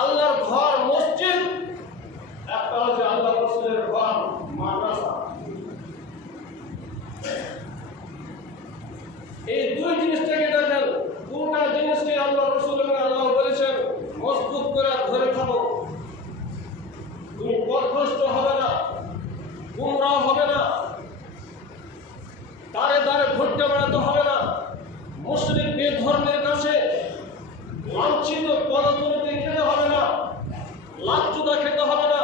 আল্লাহর ঘর মসজিদ, একটা হচ্ছে আল্লাহ রাসূলের ঘর মাদ্রাসা। এই দুই জিনিসটাকে দেখেন, দুটা জিনিসকে আল্লাহ রাসূল এবং আল্লাহ বলেছেন মজবুত করে ধরে থাকো। তুমি পথভ্রষ্ট হবে না, গুমরাহ হবে না, দাঁড়ে দাঁড়ে ঘুরতে বেড়াতে হবে না, মুশরিক বেধর্মের কাছে লাঞ্ছিত পদতুলিতে খেতে হবে না, লাচ্চুদা খেতে হবে না,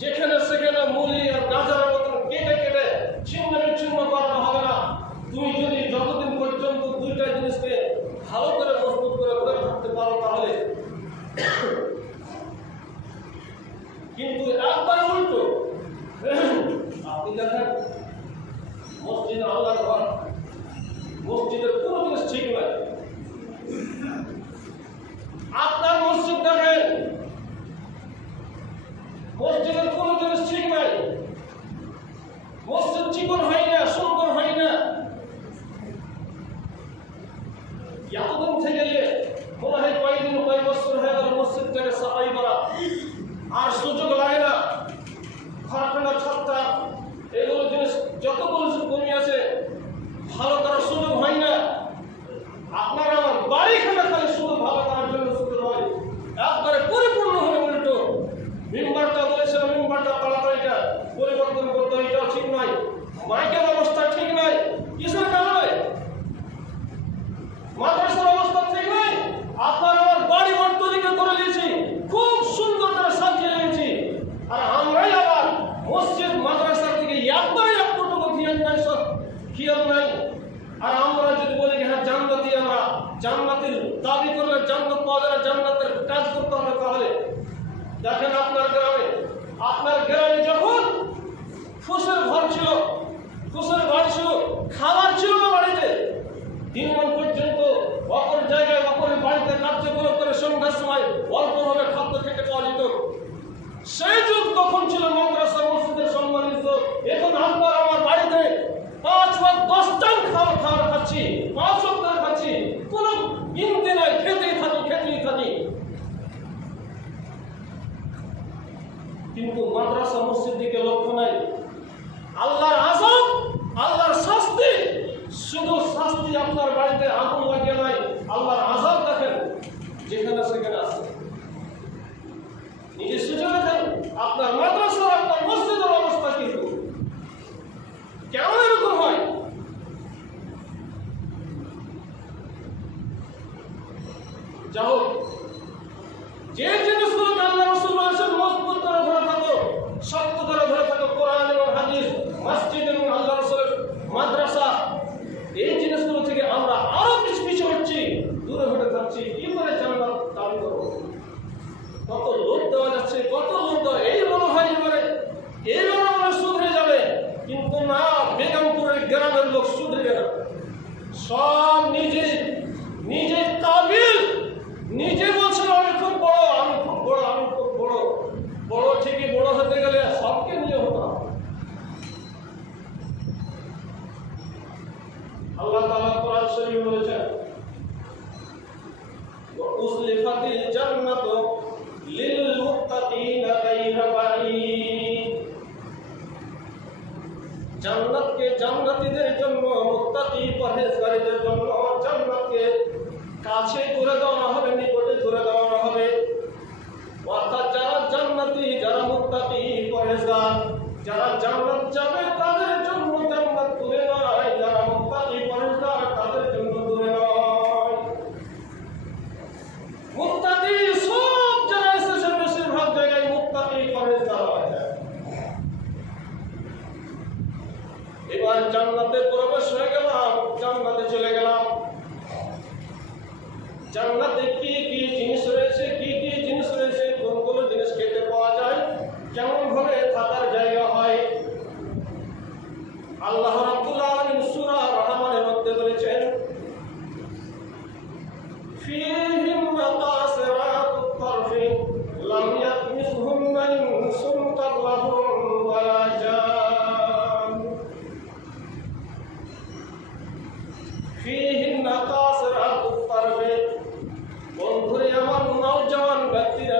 যেখানে সেখানে মুলি আর গাজার মতন কেটে কেটে ছিন্ন বিচ্ছিন্ন করানো হবে না। তুমি যদি যতদিন পর্যন্ত দুইটা জিনিসকে ভালো করে মজবুত করে ধরে থাকতে পারো তাহলে। কিন্তু একবার উল্টো, আপনি দেখেন মসজিদ আল্লাহর ঘর, মসজিদের কোনো জিনিস ঠিক নয়। আপনার মসজিদ দেখেন, মসজিদের কোনো জিনিস ঠিক নাই, মসজিদ চিকন হয় না, সুন্দর হয় না। এতদিন থেকে মনে হয় কয়েকদিন কয়েক বছর হয়ে গেল মসজিদটাকে সাফাই করা, আর সুযোগ লাগে না। খারাপনা ছাত্রা এগুলো জিনিস যতগুলো কমে আছে, ভালো করার সুযোগ হয় না। আপনারা আমার বাড়িখানা খালি শুধু ভালো করার জন্য সুযোগ হয়, একবারে পরিপূর্ণ হয়ে উল্টো। মেম্বারটা বলেছিল মেম্বারটা পালাপালিটা পরিবর্তন করতে, এটাও ঠিক নয়। মাইকের অবস্থা ঠিক নয়, কিসের কারণে? মাদ্রাসার অবস্থা ঠিক নয়। আপনার আমার বাড়ি বর্তনীকে করে দিয়েছি, খুব সুন্দর করে সাজিয়ে নিয়েছি, আর আমরাই আবার মসজিদ মাদ্রাসার দিকে একবারে একটুকু খেয়াল নাই। আর আমরা যদি বলি হ্যাঁ জান্নাতি, আমরা জান্নাতের দাবি করলে জান্নাত পাওয়া যাবে, জান্নাতের কাজ করতে হবে, তাহলে দেখেন আপনার গ্রামে যখন ফুসের ঘর ছিল, ফুসের ঘর ছিল, খাবার ছিল না বাড়িতে, দিনমান পর্যন্ত অপর জায়গায় অপরের বাড়িতে কার্যকলাপ করে সন্ধ্যার সময় অল্পভাবে খাদ্য খেতে পাওয়া যেত। সেই যুগ তখন ছিল মাদ্রাসা মসজিদের সম্মানিত। এখন আপনার আমার বাড়িতে 5 বা 10 টান খাবার খাচ্ছি, 5 সপ্তাহ খাচ্ছি, কোনো কিনতে নাই, খেতেই থাকি। কিন্তু মাদ্রাসা মসজিদ দিকে লক্ষ্য নাই। আল্লাহর আযাব, আল্লাহর শাস্তি, শুধু শাস্তি আপনার বাড়িতে আগুন লাগিয়ে নাই, আল্লাহর আযাব দেখেন যেখানে সেখানে আছে। নিজে সুযোগে দেন আপনার মাদ্রাসা, আপনার মসজিদের অবস্থা কিন্তু কেন এরকম হয়? যাও, যে জিনিসগুলোকে আল্লাহ রাসূল বলেছেন মজবুত করে ধরে থাকো, শক্ত করে ধরে থাকো, কোরআন এবং হাদিস, মসজিদ এবং আল্লাহ রাসূলের মাদ্রাসা, এই জিনিসগুলো থেকে আমরা আরো পিছু হচ্ছি, দূরে হতে থাকছি। কি করে জান্নাত দাবি করবো? কত লোক দেওয়া যাচ্ছে, কত লোক দেওয়া, এই মনে হয় এবারে শুধরে যাবে, কিন্তু না, বেগমপুরের গ্রামের লোক শুধরে না। সব নিজে কাবিল, নিজে বলছে আমি খুব বড়, আমি খুব বড়, আমি খুব বড়। বড় ঠিকই, বড় হতে গেলে সবকে নিয়ে হতো। আল্লাহ তাআলা কোরআন শরীফে বলেছেন উযলিফাতিল জান্নাতু লিল মুত্তাকিনা গায়রা বাঈদ। জান্নাতকে জান্নাতীদের জন্য, মুত্তাকি পরহেজগারীদের জন্য জান্নাতকে কাছে করে দেওয়া হবে, নিকটে করে দেওয়া হবে। অর্থাৎ যারা জান্নাতি, যারা মুত্তাকি পরহেজগার, যারা জান্নাত যাবে তাদের জন্য জান্নাত দূরে নয়, যারা মুত্তাকি পরহেজগার তাদের জন্য দূরে নয়। মুত্তাকি সব জায়গায় এসেছে, বেশিরভাগ জায়গায় মুত্তাকি পরহেজগার হয়। এবার জান্নাতে প্রবেশ হয়ে গেলাম, জান্নাতে চলে গেলাম। জান্নাতে কি কি জিনিস রয়েছে, কোনগুলো জিনিস খেতে পাওয়া যায়, কেমন ভাবে থাকার জায়গা হয়, আল্লাহ রাব্বুল আলামিন সূরা রহমানের মধ্যে বলেছেন ফীহিম মাকাসিরাতুত তারফি লাম ইয়াতমিসহুন্না ইনসুন ক্বাবলাহুম ওয়ালা জান। ফীহিম মাকাসিরাতুত তারফি, বন্ধুরে আমার নওজওয়ান ব্যক্তিরা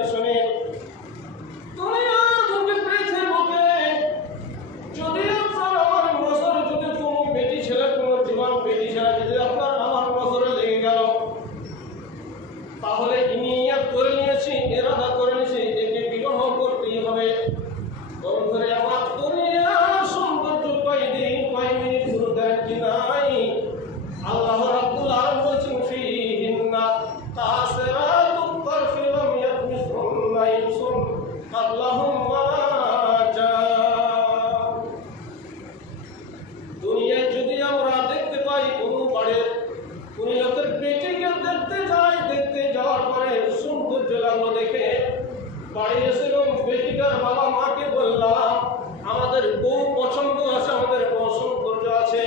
তাহলে নিয়ত করে নিয়েছি, ইরাদা করে নিয়েছি, একে বিবাহ করতেই হবে। বন্ধুরে আমার, দুনিয়ার সৌন্দর্য কয়দিন কয় মিনিট ঘুরতেন কি নাই? আল্লাহ রাব্বুল আলামিন বলেছেন ফিহিন্না কাসিরাতুত তারফি লাম ইয়াতমিসহুন্না ইনসুন কাবলাহুম ওয়ালা জান। দুনিয়ায় যদি আমরা দেখতে পাই কোনো বাড়ির কোনো লোকের বেটিকে দেখতে যাওয়ার পরে সৌন্দর্য লাগলো দেখে বাড়ি এসেছিলাম, বেটিটার বাবা মাকে বললাম আমাদের বউ পছন্দ আছে, আমাদের বউ সৌন্দর্য আছে,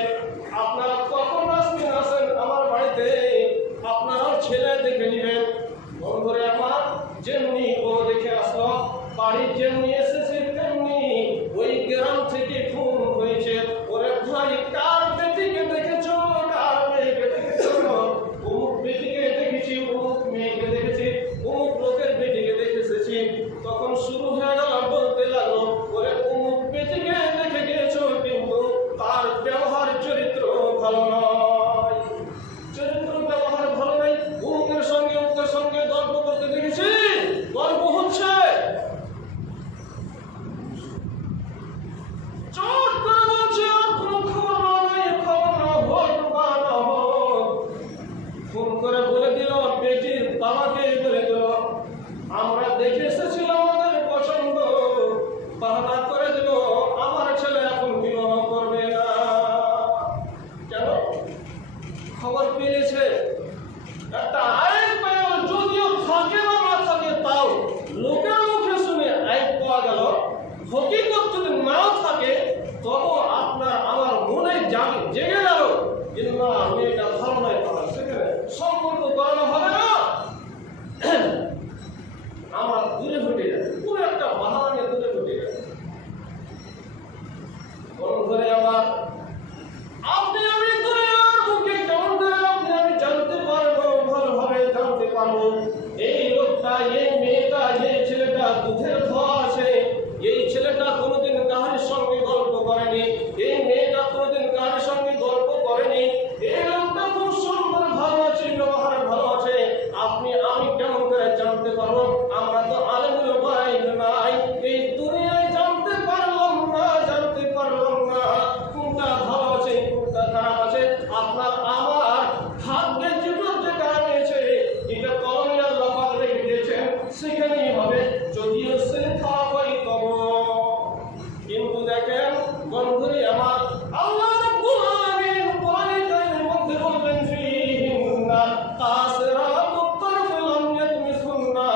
আপনারা কখন আসেন আমার বাড়িতে, আপনারাও ছেলে দেখে নেবেন। বন্ধুরে আমার, যেমনি বউ দেখে আসলো, বাড়ি যেমনি এসেছে তেমনি ওই গ্রাম থেকে ফোন হয়েছে, ওরে ভাই কার বেটিকে দেখেছো, কার মেয়েকে দেখেছো? অমুক বেটিকে দেখেছি, অমুক মেয়েকে দেখেছি, অমুক লোকের বেটিকে দেখে এসেছি। তখন শুরু হয়ে গেল, বলতে লাগলো ওরে অমুক বেটিকে দেখে গিয়েছো, কিন্তু তার ব্যবহার চরিত্র ভালো নয়, চরিত্র ব্যবহার ভালো নাই, অমুকের সঙ্গে গল্প করতে দেখেছি, গল্প হচ্ছে। চট করে বলছে আর কোনো খবর নাই, খবর না হোক বা না হোক। ফোন করে বলে দিল, বেটির বাবাকে বলে দিল আমরা দেখে এসেছিলাম, আমাদের পছন্দ, বাহানা করে দিল আমার ছেলে এখন বিবাহ করবে না। কেন? খবর পেয়েছে, একটা আইন পেয়ে, যদিও থাকে বা না থাকে তাও লোকের মুখে শুনে আইন পাওয়া গেল, হকিকত যদি নাও থাকে তবু আপনার আমার মনে জেগে গেল যে না মেয়েটা ভালো নয়, তাহলে সেখানে সম্পর্ক করানো হবে না, আমরা দূরে হটে যাই, পুরো একটা বাহানা নিয়ে দূরে হটে যাই। বন্ধুরে আমার, আপনি আমি দুনিয়ার বুকে কেমন করে আপনি আমি জানতে পারবো, ভালোভাবে জানতে পারবো এই লোকটা, এই মেয়েটা, এই ছেলেটা দুধের ধোয়া আছে, এই ছেলেটা কোনোদিন কাহার সঙ্গে গল্প করেনি, এই মেয়েটা কোনোদিন কাহার সঙ্গে গল্প করেনি, এই লোকটা খুব সুন্দর ভালো আছে, ব্যবহার ভালো আছে, আপনি আমি কেমন করে জানতে পারবো? আমরা তো আলেমুল গায়ব নাই, এই দুনিয়ায় জানতে পারলাম না কোনটা ভালো আছে কোনটা খারাপ আছে। আপনার আমার ভাগ্যে যেটা রয়েছে এটা কলমে আল্লাহ পাক রেখে দিয়েছেন, সেখানেই হবে, যদিও সে খারাপ হয় তবু। কিন্তু দেখেন বন্ধুরে আমার, আল্লাহ রাব্বুল আলামিন কোরআনের মধ্যে বলবেন ফিহিন্না কাসিরাতুত তারফি লাম ইয়াতমিসহুন্না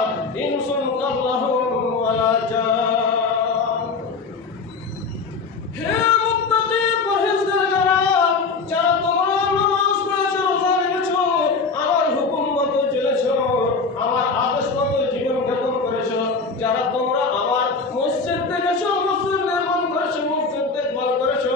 ইনসুন কাবলাহুম ওয়ালা জান। হে মুত্তাকি পরহেজগাররা, যারা তোমরা নামাজ পড়েছো, রোজা রেখেছো, আমার হুকুম মতো চলেছো, আমার আদেশ মতো জীবন যাপন করেছো, যারা তোমরা আমার মসজিদ দেখেছো, মসজিদ নির্মাণ করেছো, মসজিদ দেখভাল করেছো,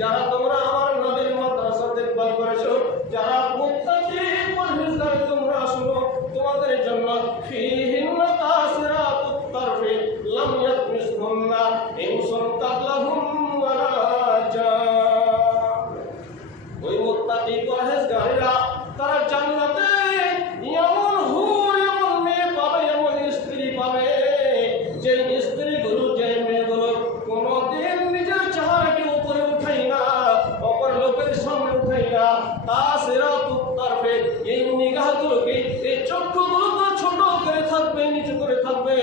যারা তোমরা আমার নবীর মাদ্রাসা দেখভাল করেছো, যারা মুত্তাকি পরহেজগার তোমরা শুনো, তোমাদের জন্য ফিহিন্না কাসিরাতুত তারফি লাম ইয়াতমিসহুন্না ইনসুন কাবলাহুম ওয়ালা জান। ওই মুত্তাকি পরহেজগারীরা তারা জান্নাতে এমন হুর, এমন মেয়ে পাবে, এমন স্ত্রী পাবে, যে স্ত্রীগুলো, যে মেয়েগুলো কোনোদিন নিজের চেহারাকে উপরে উঠাই না, অপর লোকের সামনে উঠাই না, কাসিরাতুত তারফি, এই নিগাহগুলোকে, এই চক্ষুগুলো তো ছোট করে থাকবে, নিচু করে থাকবে,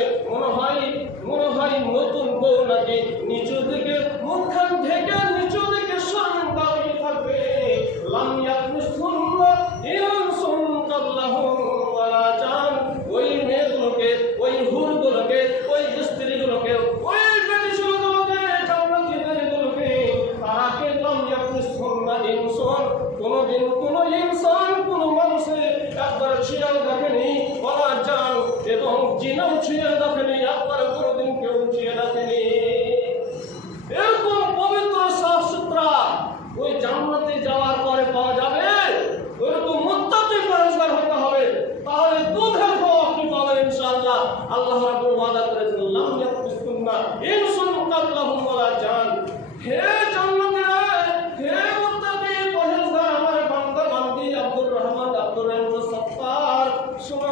মনে হয় নতুন বউ নাকি, নিচু দিকে মুখখান ঢেকে নিচু দিকে শর্মিন্দা হয়ে থাকবে। লাম ইয়াতমিসহুন্না ইনসুন কাবলাহুম ওয়ালা জান। ওই মেয়েগুলোকে, ওই হুরগুলোকে, ওই স্ত্রীগুলোকে, ওই বেটিগুলোকে, জান্নাতীদেরগুলোকে, তারাকে লাম ইয়াতমিসহুন্না ইনসুন, কোনোদিন কোনো ইনসান, কোনো মানুষে একবার ছিয়াও দেখেনি, ওয়ালা জান, এবং জিনাও ছিয়া দেখেনি, একবার কোনোদিন কেউ ছিয়া দেখেনি। এরকম পবিত্র সাফ সুতরা ওই জান্নাতে যাওয়ার পরে পাওয়া যাবে। ওরকম মুত্তাকি পরহেজগার হতে হবে, তাহলে দুধের ধোয়া আপনি পাবেন ইনশাআল্লাহ। আল্লাহ রাব্বুল ওয়াদা করেছেন লাম ইয়াতমিসহুন্না ইনসুন কাবলাহুম ওয়ালা জান। হে জান্নাতীরা, হে মুত্তাকি পরহেজগার আমার বান্দা বান্দি আব্দুর রহমান, আব্দুর রহিম, সত্তার, শুনো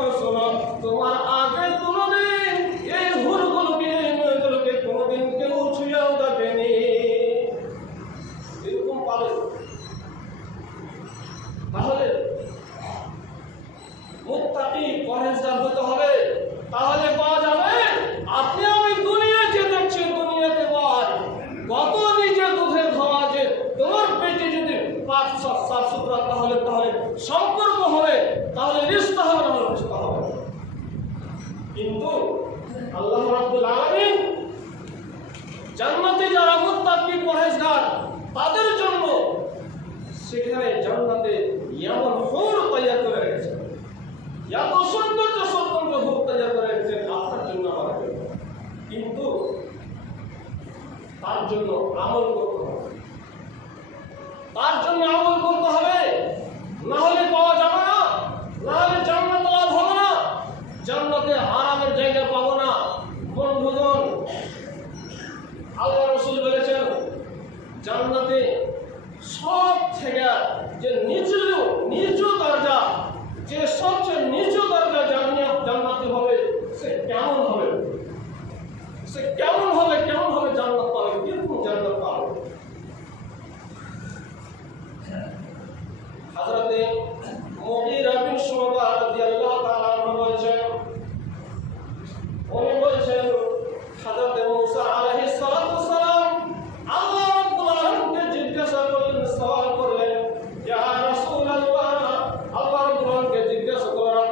পরহেজগার হতে হবে, তাহলে পাওয়া যাবে। আপনি আমি দুনিয়াতে দেখছি, দুনিয়াতে পাওয়া কত নিচে দুধের খাওয়া, যে তোমার পেটে যদি পাক সাফ সুতরা তাহলে সম্পর্ক হবে, তাহলে রিশতা হবে, না হলে রিশতা হবে। কিন্তু আল্লাহ রাব্বুল আলামিন জান্নাতে যারা মুত্তাকি পরহেজগার তাদের জন্য সেখানে জান্নাতে এমন হুর তৈরি করে রেখেছেন, এত সৌন্দর্য হুর তৈরি করে রেখেছেন আপনার জন্য, আমার জন্য। কিন্তু তার জন্য আমল করতে হবে, তার জন্য আমল করতে হবে, না হলে পাওয়া যাবে না, না হলে জান্নাত লাভ হবে না, জান্নাতে আরামের জায়গা পাবো না। বন্ধুগণ, আল্লাহ রাসূল বলেছেন জান্নাতে সব থেকে যে নিচু দরজা, যে সবচেয়ে নিচু দরজা জান্নাতে হবে, সে কেমন হবে, কেমন হবে জান্নাত পাবে, কিরকম জান্নাত পাবে। হযরতে মুগীরা বিন শুবা রাদিয়াল্লাহু তাআলা আনহু বলেছেন, উনি বলেছেন হযরতে মুসা আলাইহিস সালাতু সালাম আল্লাহ রাব্বুল আলামিনকে জিজ্ঞাসা করলেন, সওয়াল করলেন, ইয়া রাসূলুল্লাহ, আল্লাহ রাব্বুল আলামিনকে জিজ্ঞাসা করলেন,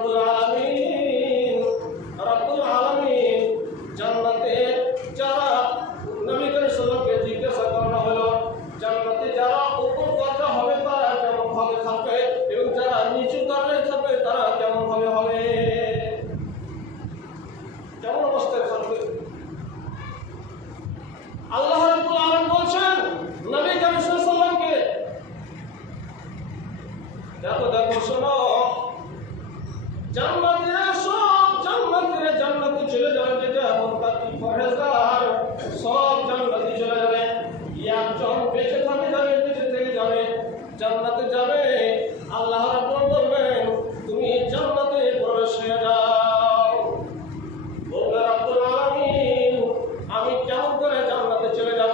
রাব্বুল আলামিন জান্নাতে যারা, নবী করিম সাল্লাল্লাহু আলাইহি ওয়াসাল্লামকে জিজ্ঞাসা করা হলো জান্নাতে যারা উপর দরজা হবে তারা কেমন ভাবে থাকবে, এবং যারা নিচু দরজায় থাকবে তারা কেমন ভাবে হবে, কেমন অবস্থায় থাকবে। আল্লাহ রাব্বুল আলামিন বলছেন নবী করিম সাল্লাল্লাহু আলাইহি ওয়াসাল্লামকে, দেখো শোনো, জান্নাতে চলে যাবে, যেটা মুত্তাকি পরহেজগার সব জান্নাতে চলে যাবে, একজন বেঁচে থেকে যাবে, জান্নাতে যাবে। আল্লাহ রাব্বুল বলবেন তুমি জান্নাতে প্রবেশ হয়ে যাও। বলবে রাব্বুল আলামিন আমি কেমন করে জান্নাতে চলে যাব,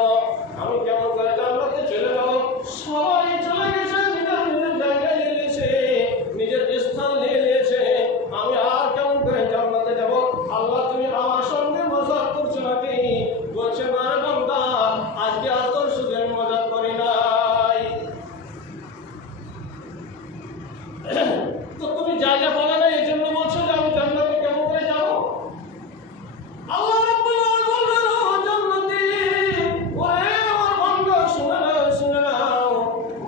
সবাই চলে গেছে, নিজের জায়গায় নিয়েছে, নিজের স্থান নিয়ে নিয়েছে, আমি আর কেমন করে জান্নাতে যাব। আল্লাহ তুমি আমার সঙ্গে মজা করছো নাকি? বলছে না বান্দা, আজকে আর তোর সঙ্গে মজা করি নাই। তো তুমি জায়গা পাবে না, এই জন্য বলছো যে আমি জান্নাতে কেমন করে যাব। আল্লাহ রাব্বুল আলামিন বললেন, ও জান্নাতি, ওরে আমার বান্দা, শুনে নাও,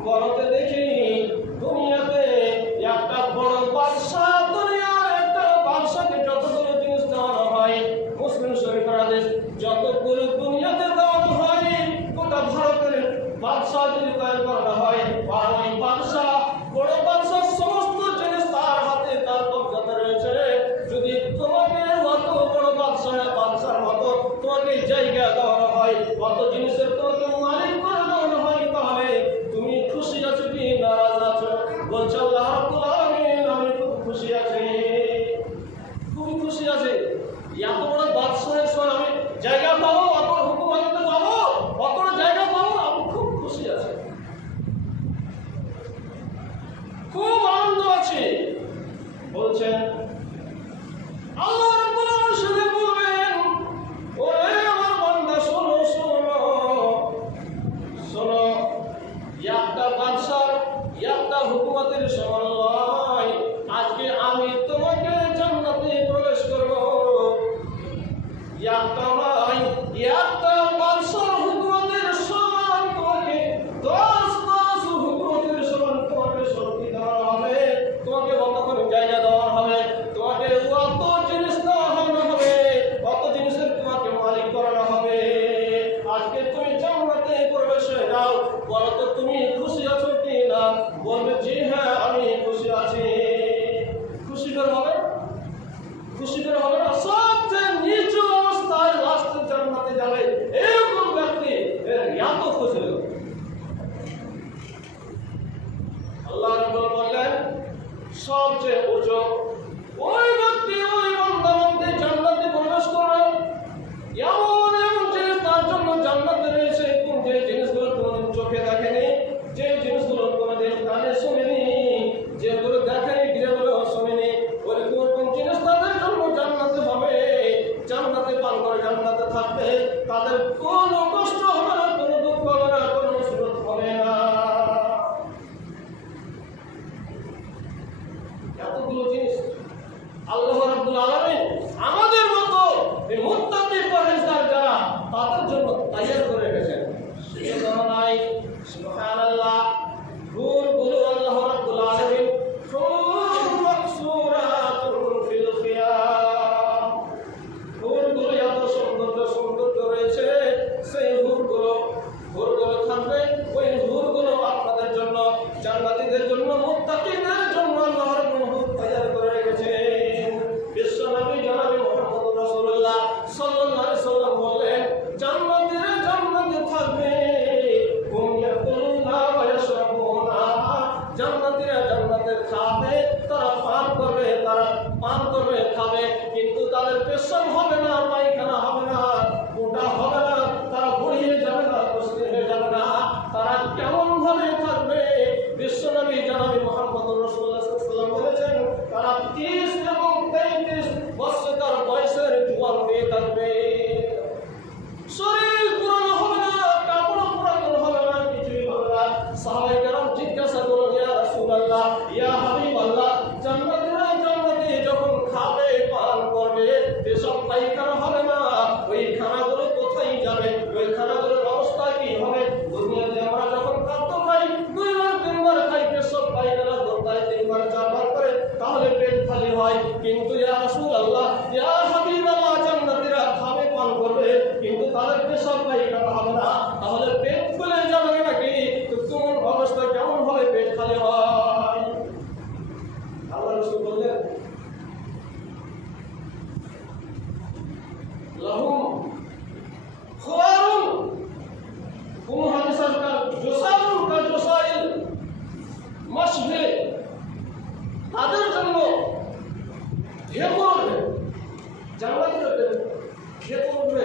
বলতে দেখি দুনিয়াতে একটা বড় বাদশা, দুনিয়ার একটা বাদশাকে যতগুলো জিনিস দেওয়ানো হয়, মুসলিম শরীফের হাদিস, যতগুলো দুনিয়াতে দেওয়ানো হয়, গোটা ভারতের বাদশা যদি তৈরি করা হয়, আর ওই বাদশা, বড় বাদশার সমস্ত জিনিস তার হাতে, তার কবজাতে রয়েছে। যদি তোমাকে অত বড় বাদশার মতো তোমাকে জায়গা দেওয়ানো হয়, অত জিনিসের তোমাকে মালিক করে দেওয়ানো হয়, তাহলে তুমি খুশি আছো কি নারাজ আছো? বলছে আল্লাহ রাব্বুল আলামিন আমি খুব খুশি আছি, খুবই খুশি আছি। এত বড় বাদশাহের সঙ্গে আমি জায়গা পাবো, অত হুকুমাতে যাবো, অত জায়গা পাবো, আমি খুব খুশি আছি, খুব আনন্দ আছে। বলছেন আল্লাহ রাব্বুল আলামিন শুনে বলবেন, ওরে আমার বান্দা শোনো, একটা বাদশার একটা হুকুমতের সমন্বয়, আজকে আমি তোমাকে জান্নাতে প্রবেশ করব। একটা বাদশার হুকুমতের সমান তোমাকে 10 হুকুমতের সমান তোমাকে শক্তি দেওয়া হবে, তোমাকে অত করে জায়গা দেওয়া হবে, তোমাকে অত জিনিস দেওয়া হবে, অত জিনিসের তোমাকে মালিক করানো হবে। আজকে তুমি জান্নাতে প্রবেশ হয়ে যাও, বলো তো তুমি খুশি আছো কি না? বলবে জি হ্যাঁ আমি খুশি আছি। খুশি করে হবে না? সবচেয়ে নিচু অবস্থায় লাস্টে জান্নাতে যাবে, রব্বুল আলামিন আমাদের মতো এই মুত্তাকি পরহেজগার যারা তাদের জন্য তৈরি করে রেখেছেন। শুধু নাই, সুবহানাল্লাহ, হুরগুলো আল্লাহ রাব্বুল আলামিন হুরুন মাকসুরাতুন ফিল খিয়াম, হুরগুলো এত সুন্দর রয়েছে। সেই হুরগুলো থাকবে, ওই হুরগুলো আপনাদের জন্য, জান্নাতীদের জন্য, মুত্তাকিদের জন্য আল্লাহ রাব্বুল হুর তৈরি করে রেখেছেন। বিশ্বনবী জনাবে মুহাম্মদ রাসূলুল্লাহ সাল্লাল্লাহু আলাইহি সাল্লাম বললেন, জান্নাতীরা জান্নাতে থাকবে, হুম ইয়াকুলুনা ওয়া ইয়াশরাবুনা, জান্নাতীরা জান্নাতে খাবে, তারা পান করবে খাবে, কিন্তু তাদের পেশাব হবে না, পায়খানা হবে না, ওটা হবে না, তারা বুড়িয়ে যাবে না, কুষ্টি হয়ে যাবে না। তারা কেমন ভাবে থাকবে? বিশ্বনবী জনাবে মুহাম্মদ রাসূলুল্লাহ সাল্লাল্লাহু আলাইহি ওয়াসাল্লাম বলেছেন, তারা 30 এবং 33 বছর বয়সের জওয়ান হয়ে থাকবে। শরীর পুরানো হবে না, কাপড় পুরানো হবে না, কিছুই হবে না। সাহাবায়ে কেরাম জিজ্ঞাসা করলেন, ইয়া রাসূলুল্লাহ, ইয়া হাবিবাল্লাহ, জান্নাতীরা জান্নাতে যখন খাবে, পান করবে, এসব পায়খানা হবে না, ওই খানাগুলো কোথায় যাবে? ওই খানাগুলোর অবস্থা কি হবে? দুনিয়াতে আমরা যখন খাদ্য খাই, 2 বার 3 বার খাই, পেশাব পায়খানা করতাই 3 বার 4 বার করে, তাহলে পেট খালি হয়। কিন্তু ইয়া রাসূলুল্লাহ, ইয়া হাবিবাল্লাহ, জান্নাতীরা খাবে, পান করবে, কিন্তু তাদের পেশাব পায়খানা হবে না, তাহলে পেট ফুলে যাবে নাকি? তো তোমার অবস্থা কেমন হবে? পেট খালি হয়। আল্লাহ রাসূল বললেন, লাহুম খুয়ারুন, কোন হাদিসের জোসারুন কা জোসাইল মাসবে, তাদের জন্য ঢেকুর, জান্নাতের ঢেকুর,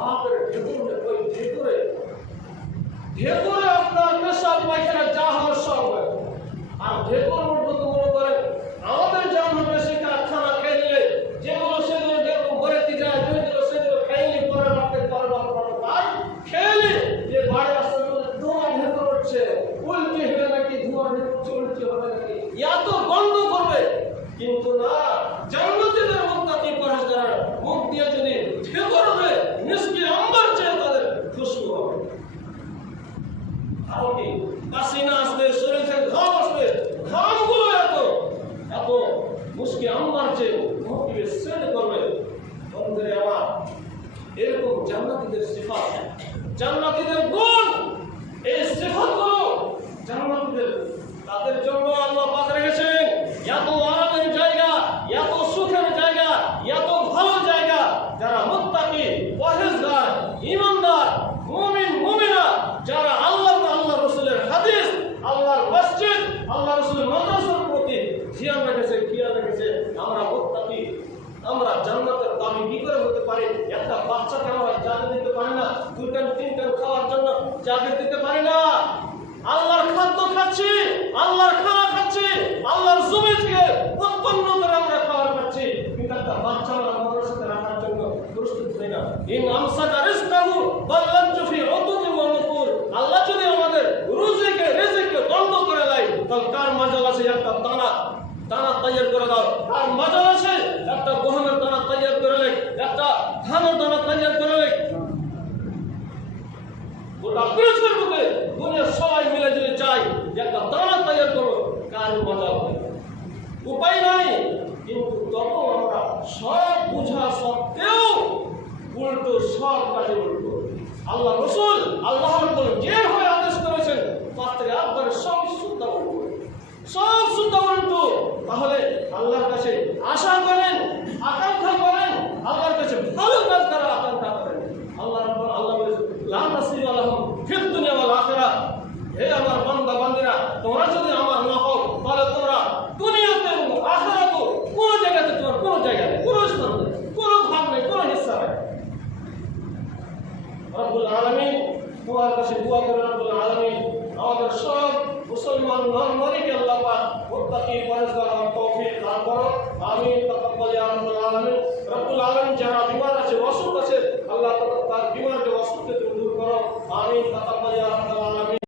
আমাদের ঢেকুর, ওই ঢেকুরে আপনার পেশাব পায়খানা যা হওয়ার সব হয়। আর ঢেকুর মধ্যে তো মনে করেন আমাদের যেমন হবে, সেখানে খানা খেয়ে নিলে যেগুলো সেগুলো যেরকম ভরেতে যায়, সেগুলো খাইলে পরে রাখতে পারবো, খেলে যে বাড়ি আসতে ধোঁয়া ঢেকুর উঠছে, উল্টি হয়ে নাকি ধোঁয়া ঢেকুর উল্টি হবে নাকি, এত গন্ধ করবে। কিন্তু না, জান্নাতীদের মুত্তাকি পরহেজগার মুখ দিয়ে যদি ঢেকুর হবে, মিষ্টি আম্বার চেয়ে তাদের খুশবু হবে। আর কি পাসিনা আসবে, শরীর থেকে ঘাম আসবে, ঘামগুলো এত মুশকি আম্বার চেয়ে মুখকে সেট করবে। বন্ধুরে আমার, এরকম জান্নাতীদের সিফাত, জান্নাতীদের গুণ, এই সিফাতগুলো জান্নাতীদের, তাদের জন্য আল্লাহ পাক রেখেছেন এত আরামের জায়গা, এত সুখের জায়গা, এত ভালো জায়গা। যারা মুত্তাকি পরহেজগার ঈমানদার মুমিন মুমিনা, যারা আল্লাহ রাসূলের হাদিস, আল্লাহর মসজিদ, আল্লাহ রাসূলের মাদ্রাসার প্রতি খেয়াল রেখেছে, আমরা মুত্তাকি, আমরা জান্নাতের দাবি কি করে হতে পারি? একটা বাচ্চাকে আমরা জায়গা দিতে পারি না, 2 টাইম 3 টাইম খাওয়ার জন্য জায়গা দিতে পারি না। আল্লাহর খাদ্য খাচ্ছি, আল্লাহর খানা খাচ্ছি, আল্লাহর জমি থেকে উৎপন্ন করে আমরা খাবার খাচ্ছি, কিন্তু একটা বাচ্চা আমরা মাদ্রাসাতে রাখার জন্য প্রস্তুত হই না। ইন আমসাকা রিজকাহু বাল্লাজু ফি উতুবি ওয়া নুফুর, আল্লাহ যদি আমাদের রিজিককে বন্ধ করে দেয়, তাহলে কার মাজাল আছে একটা দানা তৈরি করে দাও? কার মাজাল আছে একটা গহমের দানা তৈরি করে লেখ, একটা ধানের দানা তৈরি করে লেখ? গোটা পৃথিবীর বুকে দুনিয়ার সবাই মিলে যদি চাই যে একটা দানা তৈরি করবো, কার মাজাল হবে? উপায় নাই। কিন্তু তবু আমরা সব বুঝা সত্ত্বেও উল্টো, সব কাজে উল্টো। আল্লাহ রাসূল, আল্লাহর যে হয়ে আদেশ করেছেন, তার থেকে একবারে সব শুদ্ধ উল্টো। তাহলে আল্লাহর কাছে আশা করেন, আকাঙ্ক্ষা করেন, আল্লাহর কাছে ভালো কাজ করার আকাঙ্ক্ষা করেন। আল্লাহ বলেছেন, লা নাসিবা লাহুম ফিদ দুনিয়া ওয়াল আখিরাহ, হে আমার বান্দা বান্দীরা, তোমরা যদি আমার না হও, তাহলে তোমরা দুনিয়াতে এবং আখিরাতে কোনো জায়গাতে, তোমার কোনো জায়গায়, কোনো স্থান নেই, কোনো ভাগ নেই, কোনো হিস্সা নেই। রব্বুল আলামিন, তোমার কাছে দোয়া করে, রব্বুল আলামিন আমাদের সব মুসলমান নরনারীকে আল্লাহ পাক মুত্তাকি পরহেজগার হওয়ার তৌফিক দান করো। আমিন। তাকাব্বাল ইয়া রাব্বাল